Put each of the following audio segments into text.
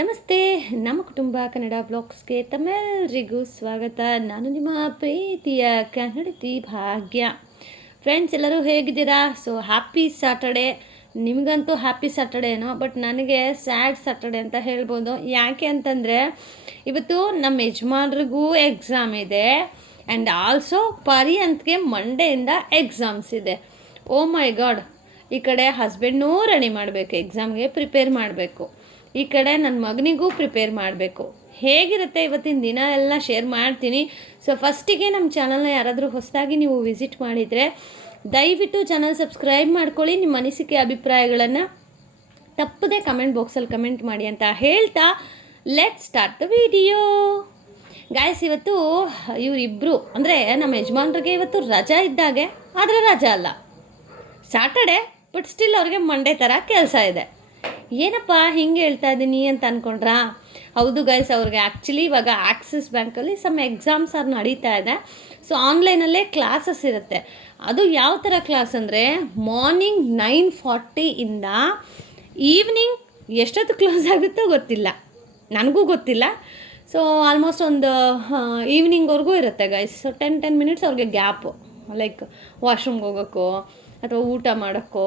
ನಮಸ್ತೆ, ನಮ್ಮ ಕುಟುಂಬ ಕನ್ನಡ ಬ್ಲಾಗ್ಸ್ಗೆ ತಮ್ಮೆಲ್ಲರಿಗೂ ಸ್ವಾಗತ. ನಾನು ನಿಮ್ಮ ಪ್ರೀತಿಯ ಕನ್ನಡತಿ ಭಾಗ್ಯ. ಫ್ರೆಂಡ್ಸ್ ಎಲ್ಲರೂ ಹೇಗಿದ್ದೀರಾ? ಸೊ ಹ್ಯಾಪಿ ಸಾಟರ್ಡೆ ನಿಮಗಂತೂ ಹ್ಯಾಪಿ ಸಾಟರ್ಡೇನೋ ಬಟ್ ನನಗೆ ಸ್ಯಾಡ್ ಸಾಟರ್ಡೆ ಅಂತ ಹೇಳ್ಬೋದು. ಯಾಕೆ ಅಂತಂದರೆ, ಇವತ್ತು ನಮ್ಮ ಯಜಮಾನ್ರಿಗೂ ಎಕ್ಸಾಮ್ ಇದೆ. ಆ್ಯಂಡ್ ಆಲ್ಸೋ ಪರಿ ಅಂತಗೆ ಮಂಡೆಯಿಂದ ಎಕ್ಸಾಮ್ಸ್ ಇದೆ. ಓ ಮೈ ಗಾಡ್ ಈ ಕಡೆ ಹಸ್ಬೆಂಡ್ನೂ ರೆಡಿ ಮಾಡಬೇಕು ಎಕ್ಸಾಮ್ಗೆ ಪ್ರಿಪೇರ್ ಮಾಡಬೇಕು. ಈ ಕಡೆ ನನ್ನ ಮಗನಿಗೂ ಪ್ರಿಪೇರ್ ಮಾಡಬೇಕು. ಹೇಗಿರುತ್ತೆ ಇವತ್ತಿನ ದಿನ ಎಲ್ಲ ಶೇರ್ ಮಾಡ್ತೀನಿ. ಸೊ ಫಸ್ಟಿಗೆ ನಮ್ಮ ಚಾನಲ್ನ ಯಾರಾದರೂ ಹೊಸದಾಗಿ ನೀವು ವಿಸಿಟ್ ಮಾಡಿದರೆ, ದಯವಿಟ್ಟು ಚಾನಲ್ ಸಬ್ಸ್ಕ್ರೈಬ್ ಮಾಡ್ಕೊಳ್ಳಿ, ನಿಮ್ಮ ಅನಿಸಿಕೆ ಅಭಿಪ್ರಾಯಗಳನ್ನು ತಪ್ಪದೆ ಕಮೆಂಟ್ ಬಾಕ್ಸಲ್ಲಿ ಕಮೆಂಟ್ ಮಾಡಿ ಅಂತ ಹೇಳ್ತಾ let start the video guys ಇವತ್ತು ಇವರಿಬ್ಬರು ಅಂದರೆ ನಮ್ಮ ಯಜಮಾನ್ರಿಗೆ ಇವತ್ತು ರಜಾ ಇದ್ದಾಗೆ, ಆದರೆ ರಜಾ ಅಲ್ಲ. ಸ್ಯಾಟರ್ಡೆ ಬಟ್ ಸ್ಟಿಲ್ ಅವ್ರಿಗೆ ಮಂಡೇ ಥರ ಕೆಲಸ ಇದೆ. ಏನಪ್ಪ ಹಿಂಗೆ ಹೇಳ್ತಾ ಇದ್ದೀನಿ ಅಂತ ಅಂದ್ಕೊಂಡ್ರಾ ಹೌದು ಗೈಸ್ ಅವ್ರಿಗೆ ಆ್ಯಕ್ಚುಲಿ ಇವಾಗ ಆಕ್ಸಿಸ್ ಬ್ಯಾಂಕಲ್ಲಿ ಸಮ್ ಎಕ್ಸಾಮ್ಸ್ ಅವ್ರು ನಡೀತಾ ಇದೆ. ಸೊ ಆನ್ಲೈನಲ್ಲೇ ಕ್ಲಾಸಸ್ ಇರುತ್ತೆ. ಅದು ಯಾವ ಥರ ಕ್ಲಾಸ್ ಅಂದರೆ ಮಾರ್ನಿಂಗ್ ನೈನ್ ಫಾರ್ಟಿಯಿಂದ ಈವ್ನಿಂಗ್ ಎಷ್ಟೊತ್ತು ಕ್ಲೋಸ್ ಆಗುತ್ತೋ ಗೊತ್ತಿಲ್ಲ. ನನಗೂ ಗೊತ್ತಿಲ್ಲ. ಸೊ ಆಲ್ಮೋಸ್ಟ್ ಒಂದು ಈವ್ನಿಂಗ್ವರೆಗೂ ಇರುತ್ತೆ guys so ten ten minutes ಅವ್ರಿಗೆ ಗ್ಯಾಪು ಲೈಕ್ ವಾಶ್ರೂಮ್ಗೆ ಹೋಗೋಕ್ಕೋ ಅಥವಾ ಊಟ ಮಾಡೋಕ್ಕೋ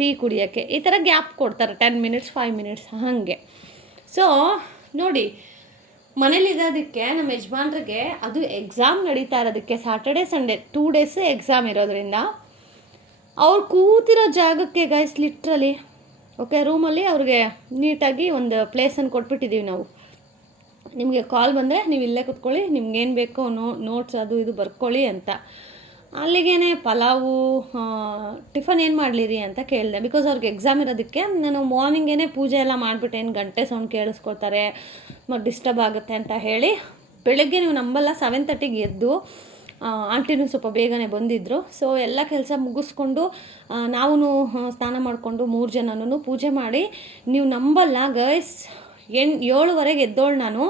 ಟೀ ಕುಡಿಯೋಕ್ಕೆ ಈ ಥರ ಗ್ಯಾಪ್ ಕೊಡ್ತಾರೆ ಟೆನ್ ಮಿನಿಟ್ಸ್ ಫೈವ್ ಮಿನಿಟ್ಸ್ ಹಾಗೆ. ಸೊ ನೋಡಿ, ಮನೇಲಿರೋದಕ್ಕೆ ನಮ್ಮ ಯಜಮಾನ್ರಿಗೆ ಅದು ಎಕ್ಸಾಮ್ ನಡೀತಾ ಇರೋದಕ್ಕೆ Saturday Sunday two days exam ಇರೋದ್ರಿಂದ ಅವ್ರು ಕೂತಿರೋ ಜಾಗಕ್ಕೆ ಗೈಸ್ ಲಿಟ್ರಲಿ ಓಕೆ ರೂಮಲ್ಲಿ ಅವ್ರಿಗೆ ನೀಟಾಗಿ ಒಂದು ಪ್ಲೇಸನ್ನು ಕೊಟ್ಬಿಟ್ಟಿದ್ದೀವಿ ನಾವು. ನಿಮಗೆ ಕಾಲ್ ಬಂದರೆ ನೀವು ಇಲ್ಲೇ ಕುತ್ಕೊಳ್ಳಿ ಏನು ಬೇಕೋ ನೋ ನೋಟ್ಸ್ ಅದು ಇದು ಬರ್ಕೊಳ್ಳಿ ಅಂತ. ಅಲ್ಲಿಗೇನೆ ಪಲಾವು ಟಿಫನ್ ಏನು ಮಾಡಲಿರಿ ಅಂತ ಕೇಳಿದೆ. ಬಿಕಾಸ್ ಅವ್ರಿಗೆ ಎಕ್ಸಾಮ್ ಇರೋದಕ್ಕೆ ನಾನು ಮಾರ್ನಿಂಗೇ ಪೂಜೆ ಎಲ್ಲ ಮಾಡಿಬಿಟ್ಟು ಏನು ಗಂಟೆ ಸೌಂಡ್ ಕೇಳಿಸ್ಕೊಳ್ತಾರೆ, ಮತ್ತು ಡಿಸ್ಟರ್ಬ್ ಆಗುತ್ತೆ ಅಂತ ಹೇಳಿ ಬೆಳಗ್ಗೆ ನೀವು ನಂಬಲ್ಲ ಸೆವೆನ್ ತರ್ಟಿಗೆ ಎದ್ದು ಆಂಟಿನೂ ಸ್ವಲ್ಪ ಬೇಗನೆ ಬಂದಿದ್ದರು ಸೊ ಎಲ್ಲ ಕೆಲಸ ಮುಗಿಸ್ಕೊಂಡು ನಾವು ಸ್ನಾನ ಮಾಡಿಕೊಂಡು ಮೂರು ಜನನೂ ಪೂಜೆ ಮಾಡಿ, ನೀವು ನಂಬಲ್ಲ ಗೈಸ್ ಎಂಟು ಏಳುವರೆಗೆ ಎದ್ದೋಳು ನಾನು.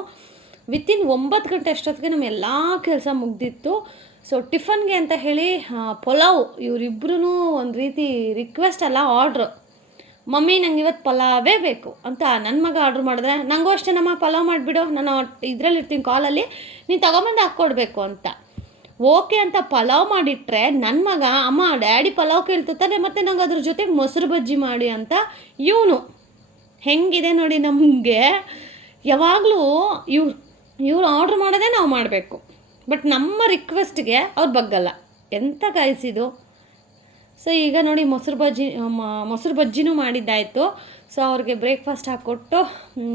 ವಿತಿನ್ ಒಂಬತ್ತು ಗಂಟೆ ಅಷ್ಟೊತ್ತಿಗೆ ನಮ್ಮ ಎಲ್ಲ ಕೆಲಸ ಮುಗ್ದಿತ್ತು. ಸೊ ಟಿಫನ್ಗೆ ಅಂತ ಹೇಳಿ ಪಲಾವ್ ಇವರಿಬ್ರು ಒಂದು ರೀತಿ ರಿಕ್ವೆಸ್ಟ್ ಅಲ್ಲ ಆರ್ಡ್ರ್ ಮಮ್ಮಿ, ನಂಗೆ ಇವತ್ತು ಪಲಾವೇ ಬೇಕು ಅಂತ ನನ್ನ ಮಗ ಆರ್ಡ್ರ್ ಮಾಡಿದ್ರೆ ನನಗೂ ಅಷ್ಟೇ ನಮ್ಮ ಪಲಾವ್ ಮಾಡಿಬಿಡು ನಾನು ಇದರಲ್ಲಿ ಇರ್ತೀನಿ ಕಾಲಲ್ಲಿ, ನೀನು ತಗೊಂಬಂದು ಹಾಕ್ಕೊಡ್ಬೇಕು ಅಂತ. ಓಕೆ ಅಂತ ಪಲಾವ್ ಮಾಡಿಟ್ರೆ ನನ್ನ ಮಗ, ಅಮ್ಮ, ಡ್ಯಾಡಿ ಪಲಾವ್ ಕೇಳ್ತಾನೆ ಮತ್ತು ನಂಗೆ ಅದ್ರ ಜೊತೆಗೆ ಮೊಸರು ಬಜ್ಜಿ ಮಾಡಿ ಅಂತ ಇವನು. ಹೆಂಗಿದೆ ನೋಡಿ ನಮಗೆ. ಯಾವಾಗಲೂ ಇವ್ರು ಇವ್ರು ಆರ್ಡ್ರ್ ಮಾಡೋದೇ ನಾವು ಮಾಡಬೇಕು. ಬಟ್ ನಮ್ಮ ರಿಕ್ವೆಸ್ಟ್ಗೆ ಅವ್ರು ಬಗ್ಗಲ್ಲ. ಎಂಥ ಕಾಯಿಸಿದು ಸೊ ಈಗ ನೋಡಿ ಮೊಸರು ಬಜ್ಜಿ ಮೊಸರು ಬಜ್ಜಿನೂ ಮಾಡಿದ್ದಾಯಿತು. ಸೊ ಅವ್ರಿಗೆ ಬ್ರೇಕ್ಫಾಸ್ಟ್ ಹಾಕ್ಕೊಟ್ಟು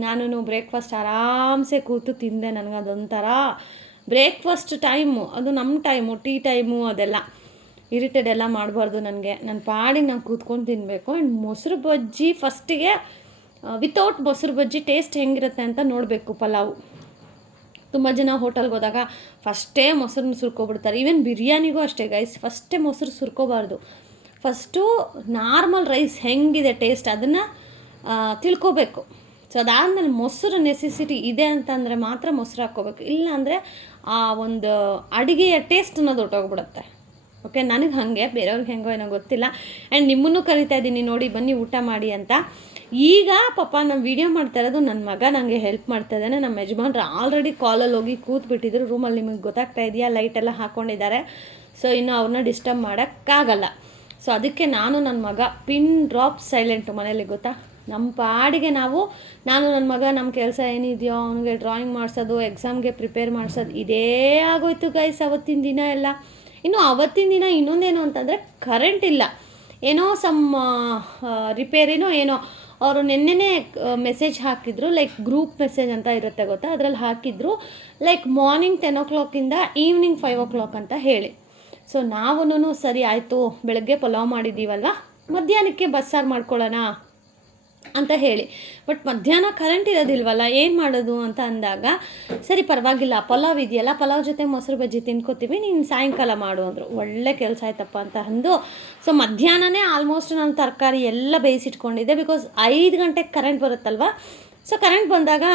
ನಾನು ಬ್ರೇಕ್ಫಾಸ್ಟ್ ಆರಾಮ್ಸೆ ಕೂತು ತಿಂದೆ ನನಗೆ ಅದೊಂಥರ. ಬ್ರೇಕ್ಫಾಸ್ಟ್ ಟೈಮು ಅದು ನಮ್ಮ ಟೈಮು ಟೀ ಟೈಮು ಅದೆಲ್ಲ. ಇರಿಟೇಡ್ ಎಲ್ಲ ಮಾಡಬಾರ್ದು ನನಗೆ. ನನ್ನ ಪಾಡಿಗೆ ನಾನು ಕೂತ್ಕೊಂಡು ತಿನ್ನಬೇಕು ಆ್ಯಂಡ್ ಮೊಸರು ಬಜ್ಜಿ ಫಸ್ಟಿಗೆ ವಿತೌಟ್ ಮೊಸರು ಬಜ್ಜಿ ಟೇಸ್ಟ್ ಹೆಂಗಿರುತ್ತೆ ಅಂತ ನೋಡಬೇಕು ಪಲಾವು. ತುಂಬ ಜನ ಹೋಟೆಲ್ಗೆ ಹೋದಾಗ ಫಸ್ಟೇ ಮೊಸರನ್ನ ಸುರ್ಕೊಬಿಡ್ತಾರೆ. ಈವನ್ ಬಿರಿಯಾನಿಗೂ ಅಷ್ಟೇ ಗೈಸ್ ಫಸ್ಟೇ ಮೊಸರು ಸುರ್ಕೋಬಾರ್ದು. ಫಸ್ಟು ನಾರ್ಮಲ್ ರೈಸ್ ಹೆಂಗಿದೆ ಟೇಸ್ಟ್ ಅದನ್ನು ತಿಳ್ಕೊಬೇಕು. ಸೊ ಅದಾದಮೇಲೆ ಮೊಸರು ನೆಸೆಸಿಟಿ ಇದೆ ಅಂತಂದರೆ ಮಾತ್ರ ಮೊಸರು ಹಾಕ್ಕೋಬೇಕು. ಇಲ್ಲ ಅಂದರೆ ಆ ಒಂದು ಅಡುಗೆಯ ಟೇಸ್ಟ್ ಅನ್ನೋದು ಹೊಟ್ಟೋಗ್ಬಿಡುತ್ತೆ ಓಕೆ ನನಗೆ ಹಾಗೆ, ಬೇರೆಯವ್ರಿಗೆ ಹೆಂಗೋ ಏನೋ ಗೊತ್ತಿಲ್ಲ. ಆ್ಯಂಡ್ ನಿಮ್ಮನ್ನು ಕರಿತಾ ಇದ್ದೀನಿ ನೋಡಿ, ಬನ್ನಿ ಊಟ ಮಾಡಿ ಅಂತ. ಈಗ ಪಾಪ ನಮ್ಮ ವೀಡಿಯೋ ಮಾಡ್ತಾ ಇರೋದು ನನ್ನ ಮಗ ನನಗೆ ಹೆಲ್ಪ್ ಮಾಡ್ತಾ ಇದ್ದಾನೆ. ನಮ್ಮ ಯಜಮಾನ್ರು ಆಲ್ರೆಡಿ ಕಾಲಲ್ಲಿ ಹೋಗಿ ಕೂತ್ಬಿಟ್ಟಿದ್ರು. ರೂಮಲ್ಲಿ ನಿಮಗೆ ಗೊತ್ತಾಗ್ತಾ ಇದೆಯಾ? ಲೈಟ್ ಎಲ್ಲ ಹಾಕ್ಕೊಂಡಿದ್ದಾರೆ ಸೊ ಇನ್ನು ಅವ್ರನ್ನ ಡಿಸ್ಟರ್ಬ್ ಮಾಡೋಕ್ಕಾಗಲ್ಲ. ಸೊ ಅದಕ್ಕೆ ನಾನು ನನ್ನ ಮಗ ಪಿನ್ ಡ್ರಾಪ್ ಸೈಲೆಂಟು ಮನೇಲಿ ಗೊತ್ತಾ? ನಮ್ಮ ಪಾಡಿಗೆ ನಾವು, ನಾನು ನನ್ನ ಮಗ ನಮ್ಮ ಕೆಲಸ ಏನಿದೆಯೋ ಅವನಿಗೆ ಡ್ರಾಯಿಂಗ್ ಮಾಡಿಸೋದು ಎಕ್ಸಾಮ್ಗೆ ಪ್ರಿಪೇರ್ ಮಾಡಿಸೋದು, ಇದೇ ಆಗೋಯ್ತು ಗೈಸ್ ಅವತ್ತಿನ ದಿನ ಎಲ್ಲ. ಇನ್ನು ಅವತ್ತಿನ ದಿನ ಇನ್ನೊಂದೇನು ಅಂತಂದರೆ ಕರೆಂಟ್ ಇಲ್ಲ. ಏನೋ ಸಮ್ ರಿಪೇರಿನೋ ಏನೋ. ಅವರು ನಿನ್ನೆನೇ ಮೆಸೇಜ್ ಹಾಕಿದ್ರು ಲೈಕ್ ಗ್ರೂಪ್ ಮೆಸೇಜ್ ಅಂತ ಇರುತ್ತೆ ಗೊತ್ತಾ? ಅದರಲ್ಲಿ ಹಾಕಿದ್ರು ಲೈಕ್ ಮಾರ್ನಿಂಗ್ ಟೆನ್ ಓ ಕ್ಲಾಕಿಂದ ಈವ್ನಿಂಗ್ ಫೈವ್ ಓ ಕ್ಲಾಕ್ ಅಂತ ಹೇಳಿ. ಸೊ ನಾವೂ ಸರಿ ಆಯಿತು, ಬೆಳಗ್ಗೆ ಪಲಾವ್ ಮಾಡಿದ್ದೀವಲ್ವ ಮಧ್ಯಾಹ್ನಕ್ಕೆ ಬಸ್ಸಾರು ಮಾಡ್ಕೊಳ್ಳೋಣ ಅಂತ ಹೇಳಿ. ಬಟ್ ಮಧ್ಯಾಹ್ನ ಕರೆಂಟ್ ಇರೋದಿಲ್ವಲ್ಲ, ಏನು ಮಾಡೋದು ಅಂತ ಅಂದಾಗ, ಸರಿ ಪರವಾಗಿಲ್ಲ, ಪಲಾವ್ ಇದೆಯಲ್ಲ, ಪಲಾವ್ ಜೊತೆ ಮೊಸರು ಬಜ್ಜಿ ತಿನ್ಕೋತೀವಿ, ನೀನು ಸಾಯಂಕಾಲ ಮಾಡು ಅಂದರು. ಒಳ್ಳೆ ಕೆಲಸ ಆಯ್ತಪ್ಪ ಅಂತ ಅಂದು ಸೊ ಮಧ್ಯಾಹ್ನನೇ ಆಲ್ಮೋಸ್ಟ್ ನಾನು ತರಕಾರಿ ಎಲ್ಲ ಬೇಯಿಸಿಟ್ಕೊಂಡಿದ್ದೆ ಬಿಕಾಸ್ ಐದು ಗಂಟೆಗೆ ಕರೆಂಟ್ ಬರುತ್ತಲ್ವ ಸೊ ಕರೆಂಟ್ ಬಂದಾಗ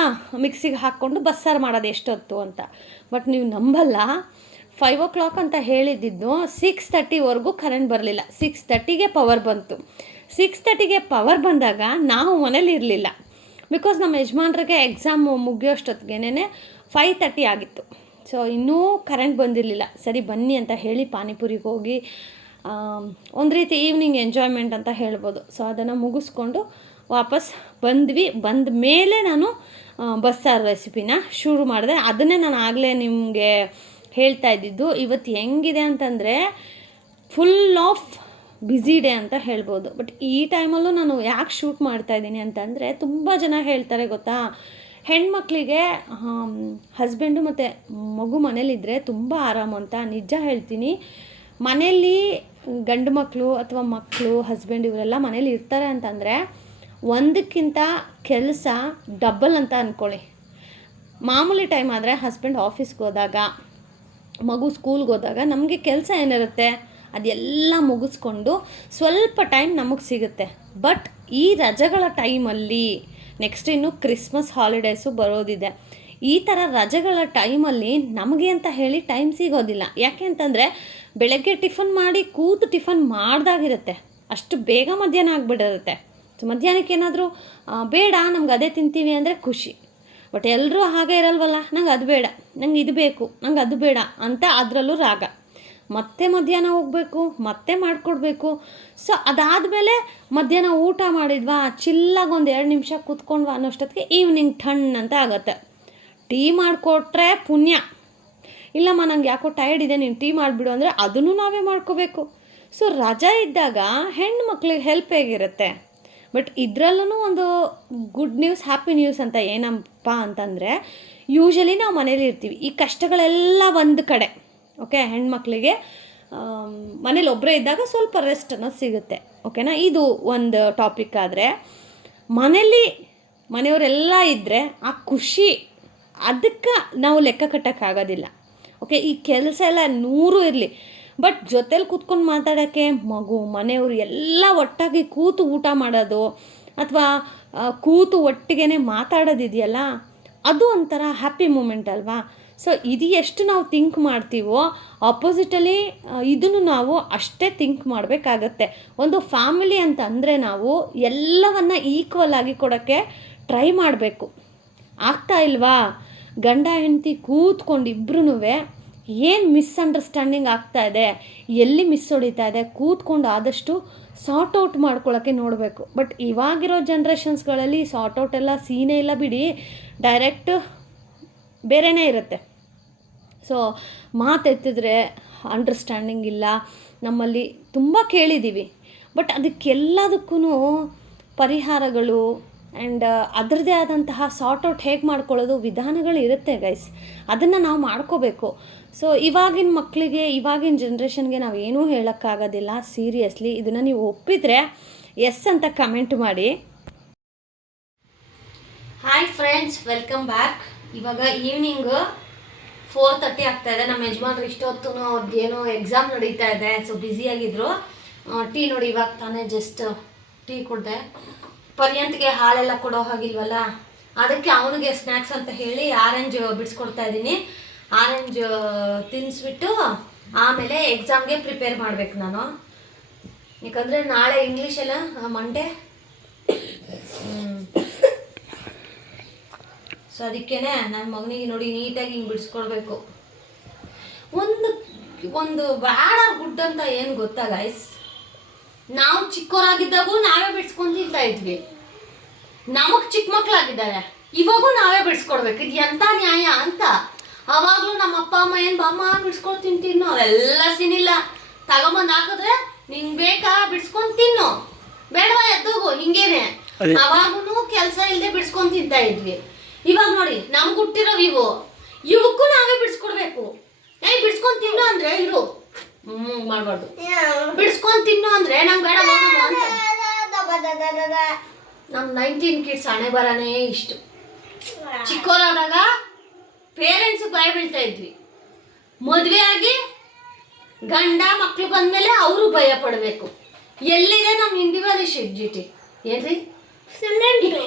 ಮಿಕ್ಸಿಗೆ ಹಾಕ್ಕೊಂಡು ಬಸ್ಸಾರು ಮಾಡೋದು ಎಷ್ಟೊತ್ತು ಅಂತ. ಬಟ್ ನೀವು ನಂಬಲ್ಲ ಫೈವ್ ಓ ಕ್ಲಾಕ್ ಅಂತ ಹೇಳಿದ್ದಿದ್ದು ಸಿಕ್ಸ್ ತರ್ಟಿವರೆಗೂ ಕರೆಂಟ್ ಬರಲಿಲ್ಲ. ಸಿಕ್ಸ್ ತರ್ಟಿಗೆ ಪವರ್ ಬಂತು. ಸಿಕ್ಸ್ ತರ್ಟಿಗೆ ಪವರ್ ಬಂದಾಗ ನಾವು ಮನೇಲಿ ಇರಲಿಲ್ಲ. ಬಿಕಾಸ್ ನಮ್ಮ ಯಜಮಾನ್ರಿಗೆ ಎಕ್ಸಾಮ್ ಮುಗಿಯೋಷ್ಟೊತ್ತಿಗೆನೇ ಫೈವ್ ತರ್ಟಿ ಆಗಿತ್ತು. ಸೊ ಇನ್ನೂ ಕರೆಂಟ್ ಬಂದಿರಲಿಲ್ಲ. ಸರಿ, ಬನ್ನಿ ಅಂತ ಹೇಳಿ ಪಾನಿಪುರಿಗೆ ಹೋಗಿ ಒಂದು ರೀತಿ ಈವ್ನಿಂಗ್ ಎಂಜಾಯ್ಮೆಂಟ್ ಅಂತ ಹೇಳ್ಬೋದು. ಸೊ ಅದನ್ನು ಮುಗಿಸ್ಕೊಂಡು ವಾಪಸ್ ಬಂದ್ವಿ. ಬಂದ ಮೇಲೆ ನಾನು ಬಸ್ಸಾರು ರೆಸಿಪಿನ ಶುರು ಮಾಡಿದೆ. ಅದನ್ನೇ ನಾನು ಆಗಲೇ ನಿಮಗೆ ಹೇಳ್ತಾ ಇದ್ದಿದ್ದು. ಇವತ್ತು ಹೆಂಗಿದೆ ಅಂತಂದರೆ ಫುಲ್ ಆಫ್ ಬ್ಯುಸಿ ಡೇ ಅಂತ ಹೇಳ್ಬೋದು. ಬಟ್ ಈ ಟೈಮಲ್ಲೂ ನಾನು ಯಾಕೆ ಶೂಟ್ ಮಾಡ್ತಾ ಇದ್ದೀನಿ ಅಂತಂದರೆ ತುಂಬ ಜನ ಹೇಳ್ತಾರೆ ಗೊತ್ತಾ? ಹೆಣ್ಮಕ್ಳಿಗೆ ಹಸ್ಬೆಂಡು ಮತ್ತು ಮಗು ಮನೇಲಿದ್ದರೆ ತುಂಬ ಆರಾಮು ಅಂತ ನಿಜ ಹೇಳ್ತೀನಿ. ಮನೇಲಿ ಗಂಡು ಮಕ್ಕಳು ಅಥವಾ ಮಕ್ಕಳು ಹಸ್ಬೆಂಡ್ ಇವರೆಲ್ಲ ಮನೇಲಿ ಇರ್ತಾರೆ ಅಂತಂದರೆ ಒಂದಕ್ಕಿಂತ ಕೆಲಸ ಡಬಲ್ ಅಂತ ಅಂದ್ಕೊಳ್ಳಿ ಮಾಮೂಲಿ ಟೈಮ್ ಆದರೆ ಹಸ್ಬೆಂಡ್ ಆಫೀಸ್ಗೆ ಹೋದಾಗ, ಮಗು ಸ್ಕೂಲ್ಗೆ ಹೋದಾಗ ನಮಗೆ ಕೆಲಸ ಏನಿರುತ್ತೆ? ಅದೆಲ್ಲ ಮುಗಿಸ್ಕೊಂಡು ಸ್ವಲ್ಪ ಟೈಮ್ ನಮಗೆ ಸಿಗುತ್ತೆ. ಬಟ್ ಈ ರಜೆಗಳ ಟೈಮಲ್ಲಿ ನೆಕ್ಸ್ಟ್ ಇನ್ನು ಕ್ರಿಸ್ಮಸ್ ಹಾಲಿಡೇಸು ಬರೋದಿದೆ. ಈ ಥರ ರಜೆಗಳ ಟೈಮಲ್ಲಿ ನಮಗೆ ಅಂತ ಹೇಳಿ ಟೈಮ್ ಸಿಗೋದಿಲ್ಲ. ಯಾಕೆ ಅಂತಂದರೆ ಬೆಳಗ್ಗೆ ಟಿಫನ್ ಮಾಡಿ ಕೂತು ಟಿಫನ್ ಮಾಡ್ದಾಗಿರುತ್ತೆ. ಅಷ್ಟು ಬೇಗ ಮಧ್ಯಾಹ್ನ ಆಗಿಬಿಟ್ಟಿರುತ್ತೆ ಸೊ ಮಧ್ಯಾಹ್ನಕ್ಕೆ ಏನಾದರೂ ಬೇಡ, ನಮ್ಗೆ ಅದೇ ತಿಂತೀವಿ ಅಂದರೆ ಖುಷಿ. ಬಟ್ ಎಲ್ಲರೂ ಹಾಗೆ ಇರಲ್ವಲ್ಲ? ನಂಗೆ ಅದು ಬೇಡ. ನಂಗೆ ಇದು ಬೇಕು. ನಂಗೆ ಅದು ಬೇಡ ಅಂತ ಅದರಲ್ಲೂ ರಾಗ. ಮತ್ತೆ ಮಧ್ಯಾಹ್ನ ಹೋಗಬೇಕು, ಮತ್ತೆ ಮಾಡಿಕೊಡ್ಬೇಕು. ಸೊ ಅದಾದಮೇಲೆ ಮಧ್ಯಾಹ್ನ ಊಟ ಮಾಡಿದ್ವಾ, ಚಿಲ್ಲಾಗಿ ಒಂದು ಎರಡು ನಿಮಿಷ ಕೂತ್ಕೊಂಡ್ವಾ ಅನ್ನೋಷ್ಟೊತ್ತಿಗೆ ಈವ್ನಿಂಗ್ ಟಣ್ ಅಂತ ಆಗುತ್ತೆ. ಟೀ ಮಾಡಿಕೊಟ್ರೆ ಪುಣ್ಯ. ಇಲ್ಲಮ್ಮ, ನಂಗೆ ಯಾಕೋ ಟೈರ್ಡ್ ಇದೆ, ನೀನು ಟೀ ಮಾಡಿಬಿಡು ಅಂದರೆ ಅದನ್ನು ನಾವೇ ಮಾಡ್ಕೋಬೇಕು. ಸೊ ರಜಾ ಇದ್ದಾಗ ಹೆಣ್ಣು ಮಕ್ಳಿಗೆ ಹೆಲ್ಪ್ ಹೇಗಿರುತ್ತೆ? ಬಟ್ ಇದರಲ್ಲೂ ಒಂದು ಗುಡ್ ನ್ಯೂಸ್ ಹ್ಯಾಪಿ ನ್ಯೂಸ್ ಅಂತ ಏನಪ್ಪ ಅಂತಂದರೆ ಯೂಶಲಿ ನಾವು ಮನೇಲಿ ಇರ್ತೀವಿ. ಈ ಕಷ್ಟಗಳೆಲ್ಲ ಒಂದು ಕಡೆ. ಓಕೆ, ಹೆಣ್ಮಕ್ಳಿಗೆ ಮನೇಲಿ ಒಬ್ಬರೇ ಇದ್ದಾಗ ಸ್ವಲ್ಪ ರೆಸ್ಟ್ ಅನ್ನೋದು ಸಿಗುತ್ತೆ. ಓಕೆನಾ ಇದು ಒಂದು ಟಾಪಿಕ್ ಆದರೆ, ಮನೇಲಿ ಮನೆಯವರೆಲ್ಲ ಇದ್ದರೆ ಆ ಖುಷಿ ಅದಕ್ಕೆ ನಾವು ಲೆಕ್ಕ ಕಟ್ಟೋಕ್ಕಾಗೋದಿಲ್ಲ ಓಕೆ ಈ ಕೆಲಸ ಎಲ್ಲ ನೂರು ಇರಲಿ. ಬಟ್ ಜೊತೇಲಿ ಕೂತ್ಕೊಂಡು ಮಾತಾಡೋಕ್ಕೆ ಮಗು, ಮನೆಯವರು ಎಲ್ಲ ಒಟ್ಟಾಗಿ ಕೂತು ಊಟ ಮಾಡೋದು ಅಥವಾ ಕೂತು ಒಟ್ಟಿಗೆ ಮಾತಾಡೋದಿದೆಯಲ್ಲ, ಅದು ಒಂಥರ ಹ್ಯಾಪಿ ಮೂಮೆಂಟ್ ಅಲ್ವಾ? ಸೊ ಇದು ಎಷ್ಟು ನಾವು ಥಿಂಕ್ ಮಾಡ್ತೀವೋ ಆಪೋಸಿಟಲಿ ಇದನ್ನು ನಾವು ಅಷ್ಟೇ ಥಿಂಕ್ ಮಾಡಬೇಕಾಗತ್ತೆ. ಒಂದು ಫ್ಯಾಮಿಲಿ ಅಂತ ಅಂದರೆ ನಾವು ಎಲ್ಲವನ್ನು ಈಕ್ವಲ್ ಆಗಿ ಕೊಡೋಕ್ಕೆ ಟ್ರೈ ಮಾಡಬೇಕು. ಆಗ್ತಾ ಇಲ್ವಾ? ಗಂಡ, ಹೆಂಡತಿ ಕೂತ್ಕೊಂಡು ಇಬ್ರೂ ಏನು ಮಿಸ್ಅಂಡರ್ಸ್ಟ್ಯಾಂಡಿಂಗ್ ಆಗ್ತಾ ಇದೆ, ಎಲ್ಲಿ ಮಿಸ್ ಹೊಡಿತಾ ಇದೆ, ಕೂತ್ಕೊಂಡು ಆದಷ್ಟು ಸಾರ್ಟ್ ಔಟ್ ಮಾಡ್ಕೊಳ್ಳೋಕ್ಕೆ ನೋಡಬೇಕು. ಬಟ್ ಇವಾಗಿರೋ ಜನ್ರೇಷನ್ಸ್ಗಳಲ್ಲಿ ಸಾರ್ಟ್ ಔಟ್ ಎಲ್ಲ ಸೀನೇ ಇಲ್ಲ ಬಿಡಿ ಡೈರೆಕ್ಟ್ ಬೇರೆಯೇ ಇರುತ್ತೆ. ಸೊ ಮಾತೆತ್ತಿದ್ರೆ ಅಂಡರ್ಸ್ಟ್ಯಾಂಡಿಂಗ್ ಇಲ್ಲ. ನಮ್ಮಲ್ಲಿ ತುಂಬ ಕೇಳಿದ್ದೀವಿ ಬಟ್ ಅದಕ್ಕೆಲ್ಲದಕ್ಕೂ ಪರಿಹಾರಗಳು ಆ್ಯಂಡ್ ಅದರದ್ದೇ ಆದಂತಹ ಸಾರ್ಟ್ ಔಟ್ ಹೇಗೆ ಮಾಡ್ಕೊಳ್ಳೋದು ವಿಧಾನಗಳು ಇರುತ್ತೆ ಗೈಸ್ ಅದನ್ನು ನಾವು ಮಾಡ್ಕೋಬೇಕು. ಸೊ ಇವಾಗಿನ ಮಕ್ಕಳಿಗೆ ಇವಾಗಿನ ಜನ್ರೇಷನ್ಗೆ ನಾವು ಏನೂ ಹೇಳೋಕ್ಕಾಗೋದಿಲ್ಲ. ಸೀರಿಯಸ್ಲಿ ಇದನ್ನು ನೀವು ಒಪ್ಪಿದರೆ ಎಸ್ ಅಂತ ಕಮೆಂಟ್ ಮಾಡಿ. ಹಾಯ್ ಫ್ರೆಂಡ್ಸ್ ವೆಲ್ಕಮ್ ಬ್ಯಾಕ್ ಇವಾಗ ಈವ್ನಿಂಗ್ ಫೋರ್ ತರ್ಟಿ ಆಗ್ತಾ ಇದೆ. ನಮ್ಮ ಯಜಮಾನ್ರು ಇಷ್ಟೊತ್ತು ಅವ್ರದ್ದು ಏನೋ ಎಕ್ಸಾಮ್ ನಡೀತಾ ಇದೆ. ಸೊ ಆಗಿದ್ರು. ಟೀ ನೋಡಿ ಇವಾಗ ತಾನೇ ಜಸ್ಟ್ ಟೀ ಕುಡ್ದೆ. ಪರ್ಯಂತ್ಗೆ ಹಾಲೆಲ್ಲ ಕೊಡೋ ಹಾಗಿಲ್ವಲ್ಲ? ಅದಕ್ಕೆ ಅವನಿಗೆ ಸ್ನ್ಯಾಕ್ಸ್ ಅಂತ ಹೇಳಿ ಆರೆಂಜ್ ಬಿಡಿಸ್ಕೊಡ್ತಾ ಇದ್ದೀನಿ. ಆರೆಂಜ್ ತಿನ್ನಿಸ್ಬಿಟ್ಟು ಆಮೇಲೆ ಎಕ್ಸಾಮ್ಗೆ ಪ್ರಿಪೇರ್ ಮಾಡಬೇಕು ನಾನು. ಯಾಕಂದರೆ ನಾಳೆ ಇಂಗ್ಲೀಷೆಲ್ಲ ಮಂಡೇ ಸೊ ಅದಕ್ಕೇನೆ ನನ್ನ ಮಗನಿಗೆ ನೋಡಿ ನೀಟಾಗಿ ಹಿಂಗೆ ಬಿಡಿಸ್ಕೊಳ್ಬೇಕು ಒಂದು ಒಂದು ಬ್ಯಾಡ ಗುಡ್ ಅಂತ ಏನು ಗೊತ್ತಾ ಗೈಸ್ ನಾವು ಚಿಕ್ಕವರಾಗಿದ್ದಾಗೂ ನಾವೇ ಬಿಡಿಸ್ಕೊಂಡು ತಿಂತಾ ಇದ್ವಿ. ನಮಗೆ ಚಿಕ್ಕ ಮಕ್ಕಳಾಗಿದ್ದಾರೆ ಇವಾಗೂ ನಾವೇ ಬಿಡಿಸ್ಕೊಡ್ಬೇಕು. ಇದು ಎಂಥ ನ್ಯಾಯ ಅಂತ? ಅವಾಗಲೂ ನಮ್ಮ ಅಪ್ಪ ಅಮ್ಮ ಏನು ಬಾಮ್ಮ ಬಿಡಿಸ್ಕೊಂಡು ತಿಂತಿನ್ನು ಅವೆಲ್ಲ ಸಿನಿಲ್ಲ ತಗೊಂಬಂದು ಹಾಕಿದ್ರೆ ನಿಂಗೆ ಬೇಕಾ ಬಿಡಿಸ್ಕೊಂಡು ತಿನ್ನು. ಬೇಡವಾ ಎದ್ದೋಗು? ಹಿಂಗೇನೆ. ಅವಾಗೂ ಕೆಲಸ ಇಲ್ಲದೆ ಬಿಡಿಸ್ಕೊಂಡು ತಿಂತಾ ಇದ್ವಿ. ಇವಾಗ ನೋಡಿ ನಮ್ಗೆ ಹುಟ್ಟಿರೋ ಇವು ಇವಕ್ಕೂ ನಾವೇ ಬಿಡಿಸ್ಕೊಡ್ಬೇಕು. ಏ ಬಿಡಿಸ್ಕೊಂಡು ತಿನ್ನು ಅಂದ್ರೆ ಇರು. ಹ್ಮ್ ಮಾಡ್ಬಾರ್ದು. ಬಿಡಿಸ್ಕೊಂಡು ತಿನ್ನು ಅಂದ್ರೆ ನಂಗೆ ಬೇಡ ನಮ್ಮ ನಮ್ ನೈನ್ಟೀನ್ ಕಿಡ್ಸ್ ಹಣೆ ಬರನೇ ಇಷ್ಟು. ಚಿಕ್ಕವರಾದಾಗ ಪೇರೆಂಟ್ಸ್ ಭಯ ಬೀಳ್ತಾ ಇದ್ವಿ. ಮದುವೆ ಆಗಿ ಗಂಡ ಮಕ್ಳು ಬಂದಮೇಲೆ ಅವರು ಭಯ ಪಡಬೇಕು. ಎಲ್ಲಿದೆ ನಮ್ಮ ಇಂಡಿವಿಜುವಲಿಟಿ ಏನ್ರಿ? ಅಯ್ಯೋ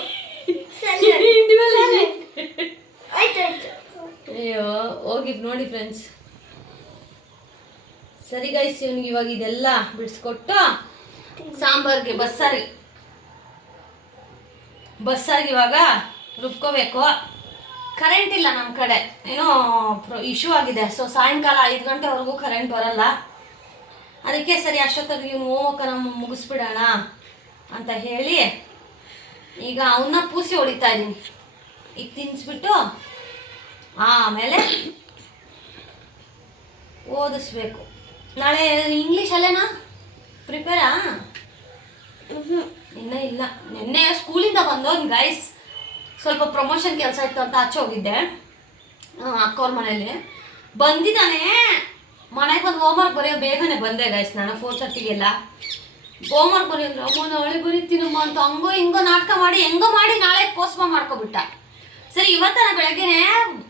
ಹೋಗಿ ನೋಡಿ ಫ್ರೆಂಡ್ಸ್ ಸರಿ ಗೈಸ್ ಇವನಿಗೆ ಇವಾಗ ಇದೆಲ್ಲ ಬಿಡಿಸ್ಕೊಟ್ಟು ಸಾಂಬಾರ್ಗೆ ಬಸ್ಸಾರಿ. ಬಸ್ಸಾರಿಗೆ ಇವಾಗ ರುಬ್ಕೋಬೇಕು. ಕರೆಂಟ್ ಇಲ್ಲ ನಮ್ಮ ಕಡೆ. ಏನೋ ಇಶ್ಯೂ ಆಗಿದೆ. ಸೊ ಸಾಯಂಕಾಲ ಐದು ಗಂಟೆವರೆಗೂ ಕರೆಂಟ್ ಬರಲ್ಲ. ಅದಕ್ಕೆ ಸರಿ ಅಷ್ಟೊತ್ತಿಗೆ ಇವನು ನಮ್ಮ ಮುಗಿಸ್ಬಿಡೋಣ ಅಂತ ಹೇಳಿ ಈಗ ಅವನ್ನ ಪೂಸಿ ಹೊಡಿತಾ ಇದ್ದೀನಿ. ಈಗ ತಿನ್ನಿಸ್ಬಿಟ್ಟು ಆಮೇಲೆ ಓದಿಸ್ಬೇಕು. ನಾಳೆ ಇಂಗ್ಲೀಷ್ ಅಲ್ಲೇನಾ ಪ್ರಿಪೇರಾ ಇನ್ನೂ ಇಲ್ಲ. ನಿನ್ನೆ ಸ್ಕೂಲಿಂದ ಬಂದೋನ್ ಗೈಸ್ ಸ್ವಲ್ಪ ಪ್ರಮೋಷನ್ ಕೆಲಸ ಇತ್ತು ಅಂತ ಆಚೆ ಹೋಗಿದ್ದೆ. ಅಕ್ಕವ್ರ ಮನೇಲಿ ಬಂದಿದ್ದಾನೆ ಮನೆಗೆ ಬಂದು ಹೋಮ್ವರ್ಕ್ ಬರೆಯೋ ಬೇಗನೆ ಬಂದೆ ಗೈಸ್ ನಾನು ಫೋರ್ ತರ್ಟಿಗೆಲ್ಲ ಹೋಮ್ವರ್ಕ್ ಬರೆಯೋದ್ರೆ ಅಮ್ಮ ನಾಳೆ ಬರೀತೀನಮ್ಮ ಅಂತ ಹಂಗೋ ಹಿಂಗೋ ನಾಟಕ ಮಾಡಿ, ಹೆಂಗೋ ಮಾಡಿ ನಾಳೆ ಪೋಸ್ಟ್ಪೋನ್ ಮಾಡ್ಕೊಬಿಟ್ಟ. ಸರಿ, ಇವತ್ತನ ಬೆಳಗ್ಗೆನೆ,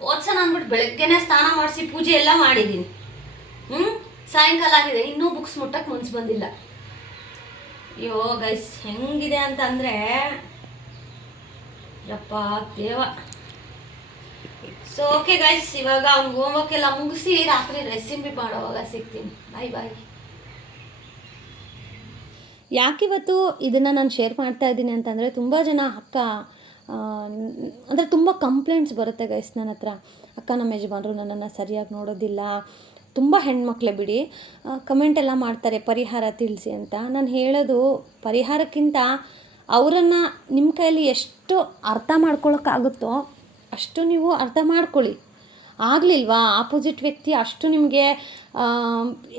ಓದ್ಸೋಣ ಅಂದ್ಬಿಟ್ಟು ಬೆಳಗ್ಗೆನೆ ಸ್ನಾನ ಮಾಡಿಸಿ ಪೂಜೆ ಎಲ್ಲ ಮಾಡಿದ್ದೀನಿ ಹ್ಞೂ ಸಾಯಂಕಾಲ ಆಗಿದೆ. ಇನ್ನೂ ಬುಕ್ಸ್ ಮುಟ್ಟಕ್ಕೆ ಮುಂಚೆ ಬಂದಿಲ್ಲ. ಅಯ್ಯೋ ಗೈಸ್ ಹೆಂಗಿದೆ ಅಂತ ಅಂದರೆ, ಯಪ್ಪ, ದೇವ. ಸೊ ಓಕೆ ಗೈಸ್ ಇವಾಗ ಅವ್ನು ಹೋಮ್ವರ್ಕ್ ಎಲ್ಲ ಮುಗಿಸಿ ರಾತ್ರಿ ರೆಸಿಪಿ ಮಾಡೋವಾಗ ಸಿಗ್ತೀನಿ. ಬಾಯ್ ಬಾಯ್ ಯಾಕಿವತ್ತು ಇದನ್ನು ನಾನು ಶೇರ್ ಮಾಡ್ತಾ ಇದ್ದೀನಿ ಅಂತಂದರೆ, ತುಂಬ ಜನ ಅಕ್ಕ ಅಂದರೆ ತುಂಬ ಕಂಪ್ಲೇಂಟ್ಸ್ ಬರುತ್ತೆ ಗೈಸ್ ನನ್ನ ಹತ್ರ. ಅಕ್ಕ, ನಮ್ಮ ಯಜಮಾನರು ನನ್ನನ್ನು ಸರಿಯಾಗಿ ನೋಡೋದಿಲ್ಲ. ತುಂಬ ಹೆಣ್ಮಕ್ಳೆ ಬಿಡಿ. ಕಮೆಂಟ್ ಎಲ್ಲ ಮಾಡ್ತಾರೆ, ಪರಿಹಾರ ತಿಳಿಸಿ ಅಂತ. ನಾನು ಹೇಳೋದು, ಪರಿಹಾರಕ್ಕಿಂತ ಅವರನ್ನು ನಿಮ್ಮ ಕೈಯಲ್ಲಿ ಎಷ್ಟು ಅರ್ಥ ಮಾಡ್ಕೊಳೋಕ್ಕಾಗುತ್ತೋ ಅಷ್ಟು ನೀವು ಅರ್ಥ ಮಾಡ್ಕೊಳ್ಳಿ. ಆಗಲಿಲ್ವಾ? ಆಪೋಸಿಟ್ ವ್ಯಕ್ತಿ ಅಷ್ಟು ನಿಮಗೆ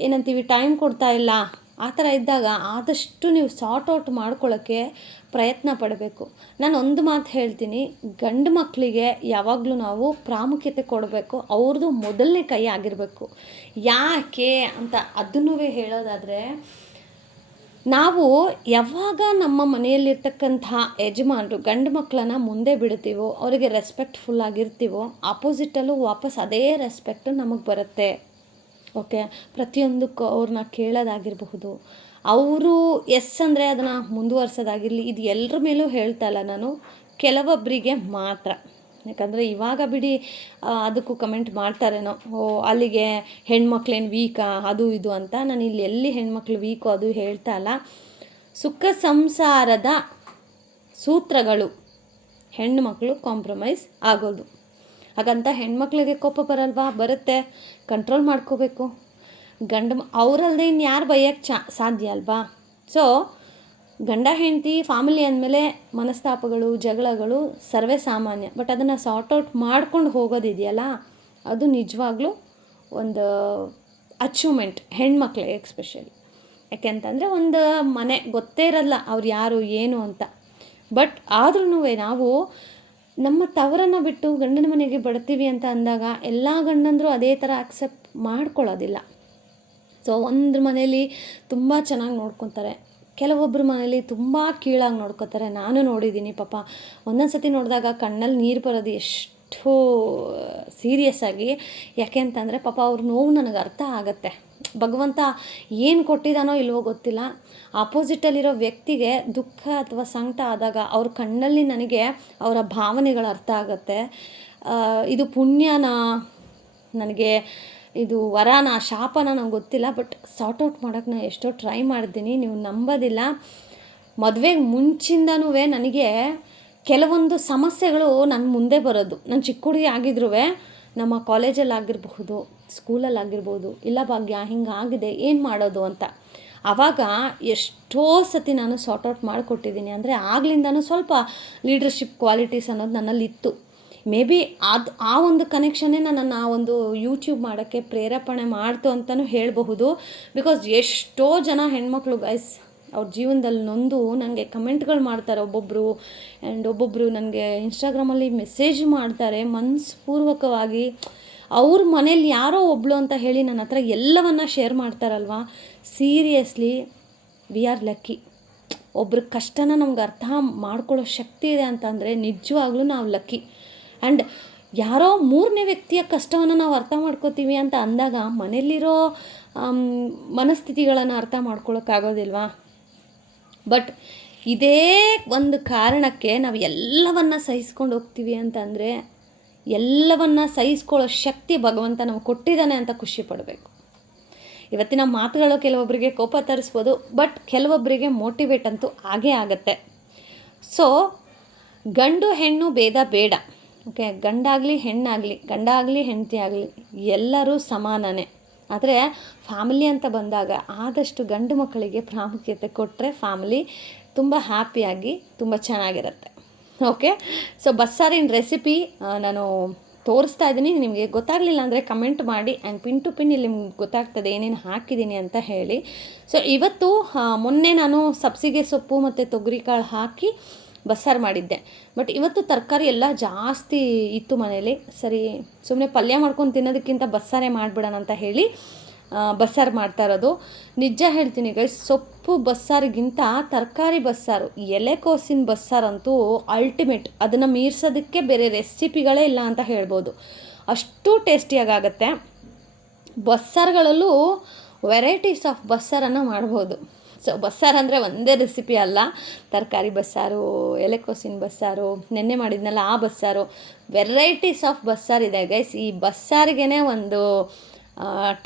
ಏನಂತೀವಿ ಟೈಮ್ ಕೊಡ್ತಾ ಇಲ್ಲ. ಆ ಥರ ಇದ್ದಾಗ ಆದಷ್ಟು ನೀವು ಸಾರ್ಟ್ ಔಟ್ ಮಾಡ್ಕೊಳ್ಳೋಕ್ಕೆ ಪ್ರಯತ್ನ ಪಡಬೇಕು. ನಾನು ಒಂದು ಮಾತು ಹೇಳ್ತೀನಿ, ಗಂಡು ಮಕ್ಕಳಿಗೆ ಯಾವಾಗಲೂ ನಾವು ಪ್ರಾಮುಖ್ಯತೆ ಕೊಡಬೇಕು ಅವ್ರದ್ದು ಮೊದಲನೇ ಕೈ ಆಗಿರಬೇಕು. ಯಾಕೆ ಅಂತ ಅದನ್ನೂ ಹೇಳೋದಾದರೆ, ನಾವು ಯಾವಾಗ ನಮ್ಮ ಮನೆಯಲ್ಲಿರ್ತಕ್ಕಂತಹ ಯಜಮಾನರು, ಗಂಡು ಮಕ್ಕಳನ್ನ ಮುಂದೆ ಬಿಡ್ತೀವೋ, ಅವರಿಗೆ ರೆಸ್ಪೆಕ್ಟ್ಫುಲ್ ಆಗಿರ್ತೀವೋ ಆಪೋಸಿಟಲ್ಲೂ ವಾಪಸ್ ಅದೇ ರೆಸ್ಪೆಕ್ಟು ನಮಗೆ ಬರುತ್ತೆ. ಓಕೆ ಪ್ರತಿಯೊಂದಕ್ಕೂ ಅವ್ರನ್ನ ಕೇಳೋದಾಗಿರಬಹುದು. ಅವರು ಎಸ್ ಅಂದರೆ ಅದನ್ನು ಮುಂದುವರ್ಸೋದಾಗಿರಲಿ, ಇದು ಎಲ್ಲರ ಮೇಲೂ ಹೇಳ್ತಾ ಇಲ್ಲ ನಾನು. ಕೆಲವೊಬ್ಬರಿಗೆ ಮಾತ್ರ. ಯಾಕಂದರೆ ಇವಾಗ ಬಿಡಿ ಅದಕ್ಕೂ ಕಮೆಂಟ್ ಮಾಡ್ತಾರೇನೋ, ಓ, ಅಲ್ಲಿಗೆ ಹೆಣ್ಮಕ್ಳೇನು ವೀಕಾ ಅದು ಇದು ಅಂತ. ನಾನು ಇಲ್ಲಿ ಎಲ್ಲಿ ಹೆಣ್ಮಕ್ಳು ವೀಕು ಅದು ಹೇಳ್ತಾ ಇಲ್ಲ. ಸುಖ ಸಂಸಾರದ ಸೂತ್ರಗಳು ಹೆಣ್ಣುಮಕ್ಕಳು ಕಾಂಪ್ರಮೈಸ್ ಆಗೋದು. ಹಾಗಂತ ಹೆಣ್ಮಕ್ಳಿಗೆ ಕೋಪ ಬರಲ್ವಾ? ಬರುತ್ತೆ. ಕಂಟ್ರೋಲ್ ಮಾಡ್ಕೋಬೇಕು. ಗಂಡ ಅವರಲ್ಲದೆ ಇನ್ನು ಯಾರು ಬೈಯೋಕ್ಕೆ ಚಾ ಸಾಧ್ಯ ಅಲ್ವಾ? ಸೊ ಗಂಡ ಹೆಂಡತಿ ಫ್ಯಾಮಿಲಿ ಅಂದಮೇಲೆ ಮನಸ್ತಾಪಗಳು, ಜಗಳಗಳು ಸರ್ವೇ ಸಾಮಾನ್ಯ. ಬಟ್ ಅದನ್ನು ಸಾರ್ಟ್ ಔಟ್ ಮಾಡ್ಕೊಂಡು ಹೋಗೋದಿದೆಯಲ್ಲ, ಅದು ನಿಜವಾಗ್ಲೂ ಒಂದು ಅಚೀವ್ಮೆಂಟ್ ಹೆಣ್ಮಕ್ಳಿಗೆ ಎಕ್ಸ್ಪೆಷಲಿ ಯಾಕೆಂತಂದರೆ ಒಂದು ಮನೆ ಗೊತ್ತೇ ಇರಲ್ಲ ಅವ್ರು ಯಾರು, ಏನು ಅಂತ. ಬಟ್ ಆದ್ರೂ ನಾವು ನಮ್ಮ ತವರನ್ನು ಬಿಟ್ಟು ಗಂಡನ ಮನೆಗೆ ಬಡ್ತೀವಿ ಅಂತ ಅಂದಾಗ ಎಲ್ಲ ಗಂಡಂದರೂ ಅದೇ ಥರ ಅಕ್ಸೆಪ್ಟ್ ಮಾಡ್ಕೊಳ್ಳೋದಿಲ್ಲ. ಸೊ ಒಂದ್ರ ಮನೇಲಿ ತುಂಬ ಚೆನ್ನಾಗಿ ನೋಡ್ಕೊತಾರೆ. ಕೆಲವೊಬ್ಬರ ಮನೇಲಿ ತುಂಬ ಕೀಳಾಗಿ ನೋಡ್ಕೊತಾರೆ. ನಾನು ನೋಡಿದ್ದೀನಿ ಪಾಪ. ಒಂದೊಂದು ಸತಿ ನೋಡಿದಾಗ ಕಣ್ಣಲ್ಲಿ ನೀರು ಬರೋದು ಎಷ್ಟು, ಸೀರಿಯಸ್ ಆಗಿ. ಯಾಕೆ ಅಂತಂದರೆ ಪಾಪ ಅವ್ರ ನೋವು ನನಗೆ ಅರ್ಥ ಆಗುತ್ತೆ. ಭಗವಂತ ಏನು ಕೊಟ್ಟಿದ್ದಾನೋ ಇಲ್ವೋ ಗೊತ್ತಿಲ್ಲ. ಆಪೋಸಿಟಲ್ಲಿರೋ ವ್ಯಕ್ತಿಗೆ ದುಃಖ ಅಥವಾ ಸಂಕಟ ಆದಾಗ ಅವ್ರ ಕಣ್ಣಲ್ಲಿ ನನಗೆ ಅವರ ಭಾವನೆಗಳು ಅರ್ಥ ಆಗುತ್ತೆ. ಇದು ಪುಣ್ಯನ? ನನಗೆ ಇದು ವರನ, ಶಾಪನ ನಂಗೆ ಗೊತ್ತಿಲ್ಲ ಬಟ್ ಸಾರ್ಟ್ ಔಟ್ ಮಾಡೋಕ್ಕೆ ನಾನು ಎಷ್ಟೋ ಟ್ರೈ ಮಾಡಿದ್ದೀನಿ. ನೀವು ನಂಬೋದಿಲ್ಲ. ಮದುವೆಗೆ ಮುಂಚಿಂದನೂ ನನಗೆ ಕೆಲವೊಂದು ಸಮಸ್ಯೆಗಳು ನನ್ನ ಮುಂದೆ ಬರೋದು. ನಾನು ಚಿಕ್ಕ ಹುಡುಗಿ ಆಗಿದ್ರೂ ನಮ್ಮ ಕಾಲೇಜಲ್ಲಿ ಆಗಿರಬಹುದು ಸ್ಕೂಲಲ್ಲಿ ಆಗಿರ್ಬೋದು ಇಲ್ಲ ಭಾಗ್ಯ ಹಿಂಗಾಗಿದೆ ಏನು ಮಾಡೋದು ಅಂತ. ಆವಾಗ ಎಷ್ಟೋ ಸತಿ ನಾನು ಸಾರ್ಟ್ ಔಟ್ ಮಾಡಿಕೊಟ್ಟಿದ್ದೀನಿ. ಅಂದರೆ ಆಗ್ಲಿಂದನೂ ಸ್ವಲ್ಪ ಲೀಡರ್ಶಿಪ್ ಕ್ವಾಲಿಟೀಸ್ ಅನ್ನೋದು ನನ್ನಲ್ಲಿ ಇತ್ತು ಮೇ ಬಿ ಅದು ಆ ಒಂದು ಕನೆಕ್ಷನ್ನೇ ನನ್ನನ್ನು ಆ ಒಂದು ಯೂಟ್ಯೂಬ್ ಮಾಡೋಕ್ಕೆ ಪ್ರೇರೇಪಣೆ ಮಾಡ್ತು ಅಂತಲೂ ಹೇಳಬಹುದು. ಬಿಕಾಸ್ ಎಷ್ಟೋ ಜನ ಹೆಣ್ಮಕ್ಳು ಗೈಸ್ ಅವ್ರ ಜೀವನದಲ್ಲಿ ನೊಂದು ನನಗೆ ಕಮೆಂಟ್ಗಳು ಮಾಡ್ತಾರೆ ಒಬ್ಬೊಬ್ಬರು ಆ್ಯಂಡ್ ಒಬ್ಬೊಬ್ಬರು ನನಗೆ ಇನ್ಸ್ಟಾಗ್ರಾಮಲ್ಲಿ ಮೆಸೇಜ್ ಮಾಡ್ತಾರೆ ಮನಸ್ಪೂರ್ವಕವಾಗಿ. ಅವ್ರ ಮನೇಲಿ ಯಾರೋ ಒಬ್ಳು ಅಂತ ಹೇಳಿ ನನ್ನ ಹತ್ರ ಎಲ್ಲವನ್ನ ಶೇರ್ ಮಾಡ್ತಾರಲ್ವ? ಸೀರಿಯಸ್ಲಿ ವಿ ಆರ್ ಲಕ್ಕಿ ಒಬ್ರ ಕಷ್ಟನ ನಮ್ಗೆ ಅರ್ಥ ಮಾಡ್ಕೊಳ್ಳೋ ಶಕ್ತಿ ಇದೆ ಅಂತಂದರೆ ನಿಜವಾಗ್ಲೂ ನಾವು ಲಕ್ಕಿ ಆ್ಯಂಡ್ ಯಾರೋ ಮೂರನೇ ವ್ಯಕ್ತಿಯ ಕಷ್ಟವನ್ನು ನಾವು ಅರ್ಥ ಮಾಡ್ಕೋತೀವಿ ಅಂತ ಅಂದಾಗ ಮನೆಯಲ್ಲಿರೋ ಮನಸ್ಥಿತಿಗಳನ್ನು ಅರ್ಥ ಮಾಡ್ಕೊಳ್ಳೋಕ್ಕಾಗೋದಿಲ್ವಾ ಬಟ್ ಇದೇ ಒಂದು ಕಾರಣಕ್ಕೆ ನಾವು ಎಲ್ಲವನ್ನು ಸಹಿಸ್ಕೊಂಡು ಹೋಗ್ತೀವಿ ಅಂತಂದರೆ ಎಲ್ಲವನ್ನು ಸಹಿಸ್ಕೊಳ್ಳೋ ಶಕ್ತಿ ಭಗವಂತ ನಮಗೆ ಕೊಟ್ಟಿದ್ದಾನೆ ಅಂತ ಖುಷಿ ಪಡಬೇಕು. ಇವತ್ತಿನ ಮಾತುಗಳು ಕೆಲವೊಬ್ಬರಿಗೆ ಕೋಪ ತರಿಸ್ಬೋದು, ಬಟ್ ಕೆಲವೊಬ್ಬರಿಗೆ ಮೋಟಿವೇಟ್ ಅಂತೂ ಆಗೇ ಆಗುತ್ತೆ. ಸೊ, ಗಂಡು ಹೆಣ್ಣು ಭೇದ ಬೇಡ. ಓಕೆ ಗಂಡಾಗಲಿ, ಹೆಣ್ಣಾಗಲಿ ಗಂಡ ಆಗಲಿ ಹೆಂಡತಿ ಆಗಲಿ ಎಲ್ಲರೂ ಸಮಾನನೇ. ಆದರೆ ಫ್ಯಾಮಿಲಿ ಅಂತ ಬಂದಾಗ ಆದಷ್ಟು ಗಂಡು ಮಕ್ಕಳಿಗೆ ಪ್ರಾಮುಖ್ಯತೆ ಕೊಟ್ಟರೆ ಫ್ಯಾಮಿಲಿ ತುಂಬ ಹ್ಯಾಪಿಯಾಗಿ ತುಂಬ ಚೆನ್ನಾಗಿರುತ್ತೆ. ಓಕೆ ಸೊ ಬಸ್ಸಾರಿನ ರೆಸಿಪಿ ನಾನು ತೋರಿಸ್ತಾ ಇದ್ದೀನಿ. ನಿಮಗೆ ಗೊತ್ತಾಗಲಿಲ್ಲ ಅಂದರೆ ಕಮೆಂಟ್ ಮಾಡಿ ಆ್ಯಂಡ್ ಪಿನ್ ಟು ಪಿನ್ ಇಲ್ಲಿ ನಿಮ್ಗೆ ಗೊತ್ತಾಗ್ತದೆ ಏನೇನು ಹಾಕಿದ್ದೀನಿ ಅಂತ ಹೇಳಿ. ಸೊ ಇವತ್ತು ಮೊನ್ನೆ ನಾನು ಸಬ್ಸಿಗೆ ಸೊಪ್ಪು ಮತ್ತು ತೊಗರಿಕಾಳು ಹಾಕಿ ಬಸ್ಸಾರು ಮಾಡಿದ್ದೆ. ಬಟ್ ಇವತ್ತು ತರಕಾರಿ ಎಲ್ಲ ಜಾಸ್ತಿ ಇತ್ತು ಮನೇಲಿ ಸರಿ ಸುಮ್ಮನೆ ಪಲ್ಯ ಮಾಡ್ಕೊಂಡು ತಿನ್ನೋದಕ್ಕಿಂತ ಬಸ್ಸಾರೇ ಮಾಡಿಬಿಡೋಣ ಅಂತ ಹೇಳಿ ಬಸ್ಸಾರು ಮಾಡ್ತಾ ಇರೋದು. ನಿಜ ಹೇಳ್ತೀನಿ ಗೈಸ್ ಸೊಪ್ಪು ಬಸ್ಸಾರಿಗಿಂತ ತರಕಾರಿ ಬಸ್ಸಾರು, ಎಲೆಕೋಸಿನ ಬಸ್ಸಾರಂತೂ ಅಲ್ಟಿಮೇಟ್ ಅದನ್ನು ಮೀರ್ಸೋದಕ್ಕೆ ಬೇರೆ ರೆಸಿಪಿಗಳೇ ಇಲ್ಲ ಅಂತ ಹೇಳ್ಬೋದು. ಅಷ್ಟು ಟೇಸ್ಟಿಯಾಗತ್ತೆ ಬಸ್ಸಾರುಗಳಲ್ಲೂ ವೆರೈಟೀಸ್ ಆಫ್ ಬಸ್ಸಾರನ್ನು ಮಾಡ್ಬೋದು. ಸೊ ಬಸ್ಸಾರು ಅಂದರೆ ಒಂದೇ ರೆಸಿಪಿ ಅಲ್ಲ. ತರಕಾರಿ ಬಸ್ಸಾರು, ಎಲೆಕೋಸಿನ ಬಸ್ಸಾರು, ನೆನ್ನೆ ಮಾಡಿದ್ನಲ್ಲ ಆ ಬಸ್ಸಾರು. ವೆರೈಟೀಸ್ ಆಫ್ ಬಸ್ಸಾರು ಇದೆ ಗೈಸ್ ಈ ಬಸ್ಸಾರಿಗೆ ಒಂದು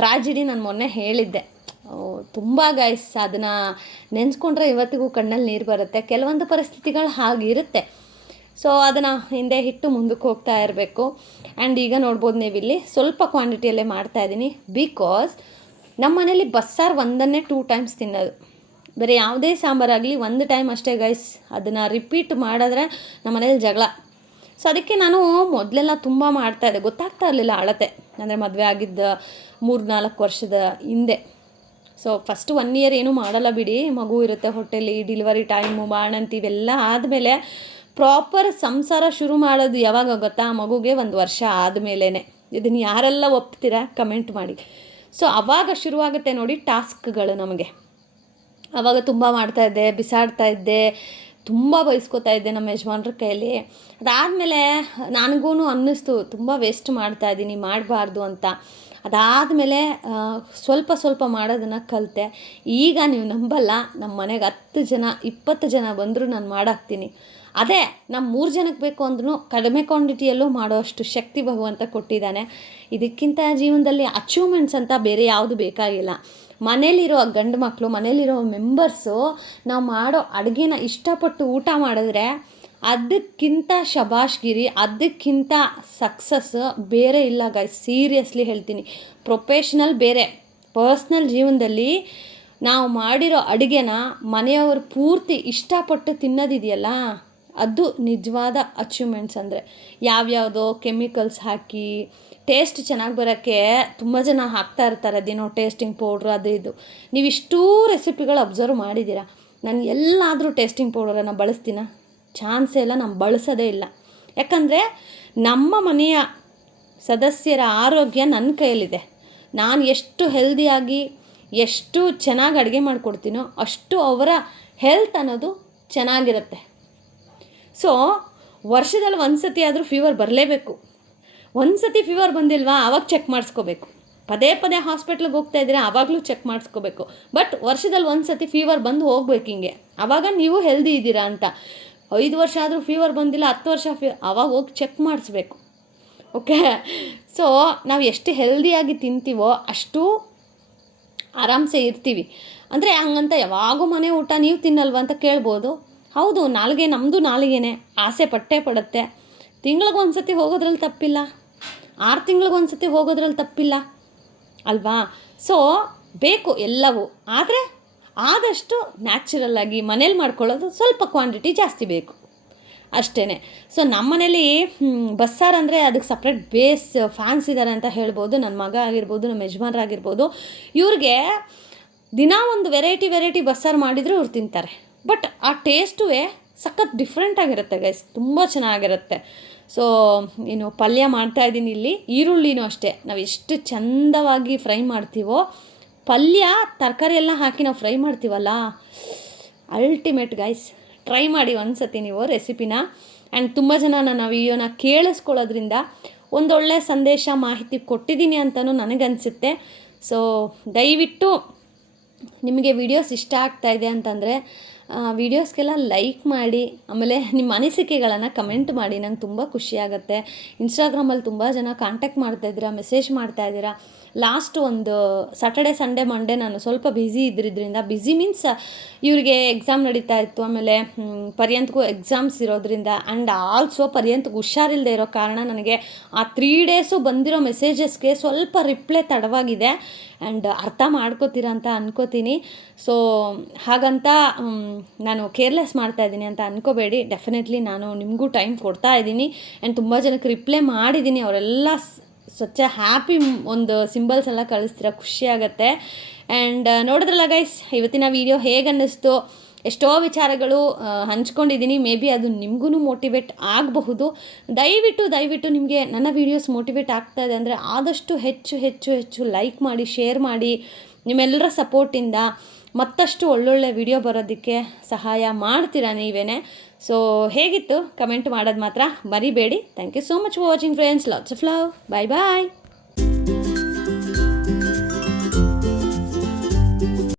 ಟ್ರಾಜಿಡಿ ನಾನು ಮೊನ್ನೆ ಹೇಳಿದ್ದೆ. ತುಂಬ ಗೈಸ್ ಅದನ್ನು ನೆನೆಸ್ಕೊಂಡ್ರೆ ಇವತ್ತಿಗೂ ಕಣ್ಣಲ್ಲಿ ನೀರು ಬರುತ್ತೆ. ಕೆಲವೊಂದು ಪರಿಸ್ಥಿತಿಗಳು ಹಾಗಿರುತ್ತೆ. ಸೊ ಅದನ್ನು ಹಿಂದೆ ಹಿಟ್ಟು ಮುಂದಕ್ಕೆ ಹೋಗ್ತಾ ಇರಬೇಕು. ಆ್ಯಂಡ್ ಈಗ ನೋಡ್ಬೋದು ನೀವಿಲ್ಲಿ ಸ್ವಲ್ಪ ಕ್ವಾಂಟಿಟಿಯಲ್ಲೇ ಮಾಡ್ತಾ ಇದ್ದೀನಿ. ಬಿಕಾಸ್ ನಮ್ಮ ಮನೇಲಿ ಬಸ್ಸಾರು ಒಂದನ್ನೇ ಟೂ ಟೈಮ್ಸ್ ತಿನ್ನೋದು. ಬೇರೆ ಯಾವುದೇ ಸಾಂಬಾರಾಗಲಿ ಒಂದು ಟೈಮ್ ಅಷ್ಟೇ ಗೈಸ್ ಅದನ್ನು ರಿಪೀಟ್ ಮಾಡಿದ್ರೆ ನಮ್ಮ ಮನೇಲಿ ಜಗಳ. ಸೊ ಅದಕ್ಕೆ ನಾನು ಮೊದಲೆಲ್ಲ ತುಂಬ ಮಾಡ್ತಾಯಿದ್ದೆ ಗೊತ್ತಾಗ್ತಾ ಇರಲಿಲ್ಲ ಅಳತೆ. ಅಂದರೆ ಮದುವೆ ಆಗಿದ್ದ ಮೂರು ನಾಲ್ಕು ವರ್ಷದ ಹಿಂದೆ. ಸೊ ಫಸ್ಟ್ ಒನ್ ಇಯರ್ ಏನೂ ಮಾಡಲ್ಲ ಬಿಡಿ. ಮಗು ಇರುತ್ತೆ ಹೊಟ್ಟೆಲಿ ಡಿಲಿವರಿ ಟೈಮು ಬಾಣಂತಿ ಇವೆಲ್ಲ ಆದಮೇಲೆ ಪ್ರಾಪರ್ ಸಂಸಾರ ಶುರು ಮಾಡೋದು ಯಾವಾಗ ಗೊತ್ತಾ? ಮಗುಗೆ ಒಂದು ವರ್ಷ ಆದಮೇಲೇ ಇದನ್ನು ಯಾರೆಲ್ಲ ಒಪ್ತೀರಾ? ಕಮೆಂಟ್ ಮಾಡಿ. ಸೊ ಅವಾಗ ಶುರುವಾಗುತ್ತೆ ನೋಡಿ ಟಾಸ್ಕ್ಗಳು ನಮಗೆ. ಆವಾಗ ತುಂಬ ಮಾಡ್ತಾಯಿದ್ದೆ ಬಿಸಾಡ್ತಾ ಇದ್ದೆ, ತುಂಬ ಬಯಸ್ಕೋತಾ ಇದ್ದೆ ನಮ್ಮ ಯಜಮಾನ್ರ ಕೈಯಲ್ಲಿ ಅದಾದಮೇಲೆ ನನಗೂ ಅನ್ನಿಸ್ತು, ತುಂಬ ವೇಸ್ಟ್ ಮಾಡ್ತಾ ಇದ್ದೀನಿ ಮಾಡಬಾರ್ದು ಅಂತ. ಅದಾದಮೇಲೆ ಸ್ವಲ್ಪ ಸ್ವಲ್ಪ ಮಾಡೋದನ್ನು ಕಲಿತೆ. ಈಗ ನೀವು ನಂಬಲ್ಲ, ನಮ್ಮ ಮನೆಗೆ ಹತ್ತು ಜನ, ಇಪ್ಪತ್ತು ಜನ ಬಂದರೂ ನಾನು ಮಾಡಾಕ್ತೀನಿ. ಅದೇ ನಮ್ಮ ಮೂರು ಜನಕ್ಕೆ ಬೇಕು ಅಂದ್ರೂ ಕಡಿಮೆ ಕ್ವಾಂಟಿಟಿಯಲ್ಲೂ ಮಾಡೋಷ್ಟು ಶಕ್ತಿ ಭಗವಂತ ಕೊಟ್ಟಿದ್ದಾನೆ. ಇದಕ್ಕಿಂತ ಜೀವನದಲ್ಲಿ ಅಚೀವ್ಮೆಂಟ್ಸ್ ಅಂತ ಬೇರೆ ಯಾವುದು ಬೇಕಾಗಿಲ್ಲ. ಮನೇಲಿರೋ ಗಂಡು ಮಕ್ಕಳು ಮನೇಲಿರೋ ಮೆಂಬರ್ಸು ನಾವು ಮಾಡೋ ಅಡುಗೆನ ಇಷ್ಟಪಟ್ಟು ಊಟ ಮಾಡಿದ್ರೆ ಅದಕ್ಕಿಂತ ಶಬಾಷ್ಗಿರಿ ಅದಕ್ಕಿಂತ ಸಕ್ಸಸ್ ಬೇರೆ ಇಲ್ಲ ಗಾಯ್ ಸೀರಿಯಸ್ಲಿ ಹೇಳ್ತೀನಿ. ಪ್ರೊಫೆಷ್ನಲ್ ಬೇರೆ. ಪರ್ಸ್ನಲ್ ಜೀವನದಲ್ಲಿ ನಾವು ಮಾಡಿರೋ ಅಡುಗೆನ ಮನೆಯವರು ಪೂರ್ತಿ ಇಷ್ಟಪಟ್ಟು ತಿನ್ನೋದಿದೆಯಲ್ಲ, ಅದು ನಿಜವಾದ ಅಚೀವ್ಮೆಂಟ್ಸ್ ಅಂದರೆ ಯಾವ್ಯಾವುದೋ ಕೆಮಿಕಲ್ಸ್ ಹಾಕಿ ಟೇಸ್ಟ್ ಚೆನ್ನಾಗಿ ಬರೋಕ್ಕೆ ತುಂಬ ಜನ ಹಾಕ್ತಾ ಇರ್ತಾರೆ, ಅದೇನೋ ಟೇಸ್ಟಿಂಗ್ ಪೌಡ್ರ್ ಅದು ಇದು. ನೀವು ರೆಸಿಪಿಗಳು ಅಬ್ಸರ್ವ್ ಮಾಡಿದ್ದೀರಾ ನಾನು ಎಲ್ಲಾದರೂ ಟೇಸ್ಟಿಂಗ್ ಪೌಡರನ್ನು ಬಳಸ್ತೀನ? ಚಾನ್ಸೇ ಇಲ್ಲ, ನಾನು ಬಳಸೋದೇ ಇಲ್ಲ. ಯಾಕಂದರೆ ನಮ್ಮ ಮನೆಯ ಸದಸ್ಯರ ಆರೋಗ್ಯ ನನ್ನ ಕೈಯಲ್ಲಿದೆ. ನಾನು ಎಷ್ಟು ಹೆಲ್ದಿಯಾಗಿ ಎಷ್ಟು ಚೆನ್ನಾಗಿ ಅಡುಗೆ ಮಾಡಿಕೊಡ್ತೀನೋ ಅಷ್ಟು ಅವರ ಹೆಲ್ತ್ ಅನ್ನೋದು ಚೆನ್ನಾಗಿರುತ್ತೆ. ಸೊ ವರ್ಷದಲ್ಲಿ ಒಂದು ಸತಿ ಆದರೂ ಫೀವರ್ ಬರಲೇಬೇಕು. ಒಂದು ಸತಿ ಫೀವರ್ ಬಂದಿಲ್ವಾ ಆವಾಗ ಚೆಕ್ ಮಾಡಿಸ್ಕೋಬೇಕು. ಪದೇ ಪದೇ ಹಾಸ್ಪಿಟ್ಲಿಗೆ ಹೋಗ್ತಾ ಇದ್ದೀರಾ ಆವಾಗಲೂ ಚೆಕ್ ಮಾಡಿಸ್ಕೋಬೇಕು. ಬಟ್ ವರ್ಷದಲ್ಲಿ ಒಂದು ಸತಿ ಫೀವರ್ ಬಂದು ಹೋಗ್ಬೇಕು ಹಿಂಗೆ. ಆವಾಗ ನೀವು ಹೆಲ್ದಿ ಇದ್ದೀರಾ ಅಂತ. ಐದು ವರ್ಷ ಆದರೂ ಫೀವರ್ ಬಂದಿಲ್ಲ, ಹತ್ತು ವರ್ಷ ಫೀ ಆವಾಗ ಹೋಗಿ ಚೆಕ್ ಮಾಡಿಸ್ಬೇಕು. ಓಕೆ ಸೊ ನಾವು ಎಷ್ಟು ಹೆಲ್ದಿಯಾಗಿ ತಿಂತೀವೋ ಅಷ್ಟು ಆರಾಮ್ಸೆ ಇರ್ತೀವಿ. ಅಂದರೆ ಹಂಗಂತ ಯಾವಾಗೂ ಮನೆ ಊಟ ನೀವು ತಿನ್ನಲ್ವ ಅಂತ ಕೇಳ್ಬೋದು. ಹೌದು, ನಾಲ್ಗೆ ನಮ್ಮದು ನಾಲಿಗೆನೇ. ಆಸೆ ಪಟ್ಟೆ ಪಡುತ್ತೆ. ತಿಂಗ್ಳಿಗೆ ಒಂದು ಸತಿ ಹೋಗೋದ್ರಲ್ಲಿ ತಪ್ಪಿಲ್ಲ. ಆರು ತಿಂಗ್ಳಿಗೆ ಒಂದು ಸತಿ ಹೋಗೋದ್ರಲ್ಲಿ ತಪ್ಪಿಲ್ಲ. ಅಲ್ವಾ? ಸೊ ಬೇಕು ಎಲ್ಲವೂ. ಆದರೆ ಆದಷ್ಟು ನ್ಯಾಚುರಲ್ಲಾಗಿ ಮನೇಲಿ ಮಾಡ್ಕೊಳ್ಳೋದು ಸ್ವಲ್ಪ ಕ್ವಾಂಟಿಟಿ ಜಾಸ್ತಿ ಬೇಕು. ಅಷ್ಟೇ ಸೊ ನಮ್ಮ ಮನೇಲಿ ಬಸ್ಸಾರು ಅಂದರೆ ಅದಕ್ಕೆ ಸಪ್ರೇಟ್ ಬೇಸ್ ಫ್ಯಾನ್ಸ್ ಇದ್ದಾರೆ ಅಂತ ಹೇಳ್ಬೋದು. ನನ್ನ ಮಗ ಆಗಿರ್ಬೋದು ನಮ್ಮ ಯಜಮಾನರಾಗಿರ್ಬೋದು ಇವ್ರಿಗೆ ದಿನ ಒಂದು ವೆರೈಟಿ ವೆರೈಟಿ ಬಸ್ಸಾರು ಮಾಡಿದರೂ ಇವ್ರು ತಿಂತಾರೆ. ಬಟ್ ಆ ಟೇಸ್ಟುವೇ ಸಖತ್ ಡಿಫ್ರೆಂಟಾಗಿರುತ್ತೆ ಗೈಸ್ ತುಂಬ ಚೆನ್ನಾಗಿರುತ್ತೆ. ಸೊ ಏನು ಪಲ್ಯ ಮಾಡ್ತಾ ಇದ್ದೀನಿ ಇಲ್ಲಿ. ಈರುಳ್ಳಿನೂ ಅಷ್ಟೇ. ನಾವು ಎಷ್ಟು ಚಂದವಾಗಿ ಫ್ರೈ ಮಾಡ್ತೀವೋ, ಪಲ್ಯ, ತರಕಾರಿ ಎಲ್ಲ ಹಾಕಿ ನಾವು ಫ್ರೈ ಮಾಡ್ತೀವಲ್ಲ? ಅಲ್ಟಿಮೇಟ್ ಗೈಸ್ ಟ್ರೈ ಮಾಡಿ ಒಂದು ನೀವು ರೆಸಿಪಿನ. ಆ್ಯಂಡ್ ತುಂಬ ಜನ ನನ್ನ ವಿಡಿಯೋನ ಕೇಳಿಸ್ಕೊಳ್ಳೋದ್ರಿಂದ ಒಂದೊಳ್ಳೆ ಸಂದೇಶ, ಮಾಹಿತಿ ಕೊಟ್ಟಿದ್ದೀನಿ ಅಂತಲೂ ನನಗನ್ಸುತ್ತೆ. ಸೊ ದಯವಿಟ್ಟು ನಿಮಗೆ ವಿಡಿಯೋಸ್ ಇಷ್ಟ ಆಗ್ತಾ ಇದೆ ಅಂತಂದರೆ ವೀಡಿಯೋಸ್ಗೆಲ್ಲ ಲೈಕ್ ಮಾಡಿ, ಆಮೇಲೆ ನಿಮ್ಮ ಅನಿಸಿಕೆಗಳನ್ನು ಕಮೆಂಟ್ ಮಾಡಿ, ನಂಗೆ ತುಂಬ ಖುಷಿಯಾಗುತ್ತೆ ಇನ್ಸ್ಟಾಗ್ರಾಮಲ್ಲಿ ತುಂಬ ಜನ ಕಾಂಟ್ಯಾಕ್ಟ್ ಮಾಡ್ತಾಯಿದ್ದೀರಾ ಮೆಸೇಜ್ ಮಾಡ್ತಾಯಿದ್ದೀರಾ ಲಾಸ್ಟ್ ಒಂದು ಸಾಟರ್ಡೆ ಸಂಡೇ ಮಂಡೇ ನಾನು ಸ್ವಲ್ಪ ಬ್ಯುಸಿ ಇದ್ದಿದ್ದರಿಂದ ಬ್ಯುಸಿ ಮೀನ್ಸ್ ಇವರಿಗೆ ಎಕ್ಸಾಮ್ ನಡೀತಾ ಇತ್ತು. ಆಮೇಲೆ ಪರ್ಯಂತಕ್ಕೂ ಎಕ್ಸಾಮ್ಸ್ ಇರೋದ್ರಿಂದ ಆ್ಯಂಡ್ ಆಲ್ಸೋ ಪರ್ಯಂತ್ಗೆ ಹುಷಾರಿಲ್ಲದೆ ಇರೋ ಕಾರಣ ನನಗೆ ಆ ತ್ರೀ ಡೇಸು ಬಂದಿರೋ ಮೆಸೇಜಸ್ಗೆ ಸ್ವಲ್ಪ ರಿಪ್ಲೈ ತಡವಾಗಿದೆ. ಆ್ಯಂಡ್ ಅರ್ಥ ಮಾಡ್ಕೋತೀರ ಅಂತ ಅನ್ಕೋತೀನಿ. ಸೊ ಹಾಗಂತ ನಾನು ಕೇರ್ಲೆಸ್ ಮಾಡ್ತಾ ಇದ್ದೀನಿ ಅಂತ ಅನ್ಕೋಬೇಡಿ. ಡೆಫಿನೆಟ್ಲಿ ನಾನು ನಿಮಗೂ ಟೈಮ್ ಕೊಡ್ತಾ ಇದ್ದೀನಿ. ಆ್ಯಂಡ್ ತುಂಬ ಜನಕ್ಕೆ ರಿಪ್ಲೈ ಮಾಡಿದ್ದೀನಿ. ಅವರೆಲ್ಲ ಸ್ವಚ್ಛ ಹ್ಯಾಪಿ ಒಂದು ಸಿಂಬಲ್ಸ್ ಎಲ್ಲ ಕಳಿಸ್ತೀರ, ಖುಷಿ ಆಗುತ್ತೆ. ಆ್ಯಂಡ್ ನೋಡಿದ್ರಲ್ಲ ಗೈಸ್ ಇವತ್ತಿನ ವಿಡಿಯೋ ಹೇಗೆ ಅನ್ನಿಸ್ತು ಎಷ್ಟೋ ವಿಚಾರಗಳು ಹಂಚ್ಕೊಂಡಿದ್ದೀನಿ ಮೇ ಬಿ ಅದು ನಿಮಗೂ ಮೋಟಿವೇಟ್ ಆಗಬಹುದು. ದಯವಿಟ್ಟು ದಯವಿಟ್ಟು ನಿಮಗೆ ನನ್ನ ವೀಡಿಯೋಸ್ ಮೋಟಿವೇಟ್ ಆಗ್ತಾ ಇದೆ ಅಂದರೆ ಆದಷ್ಟು ಹೆಚ್ಚು ಹೆಚ್ಚು ಹೆಚ್ಚು ಲೈಕ್ ಮಾಡಿ ಶೇರ್ ಮಾಡಿ. ನಿಮ್ಮೆಲ್ಲರ ಸಪೋರ್ಟಿಂದ ಮತ್ತಷ್ಟು ಒಳ್ಳೊಳ್ಳೆ ವಿಡಿಯೋ ಬರೋದಕ್ಕೆ ಸಹಾಯ ಮಾಡ್ತೀರಾ ನೀವೇ ಸೊ ಹೇಗಿತ್ತು? ಕಮೆಂಟ್ ಮಾಡೋದು ಮಾತ್ರ ಮರಿಬೇಡಿ. Thank you so much for watching friends lots of love bye bye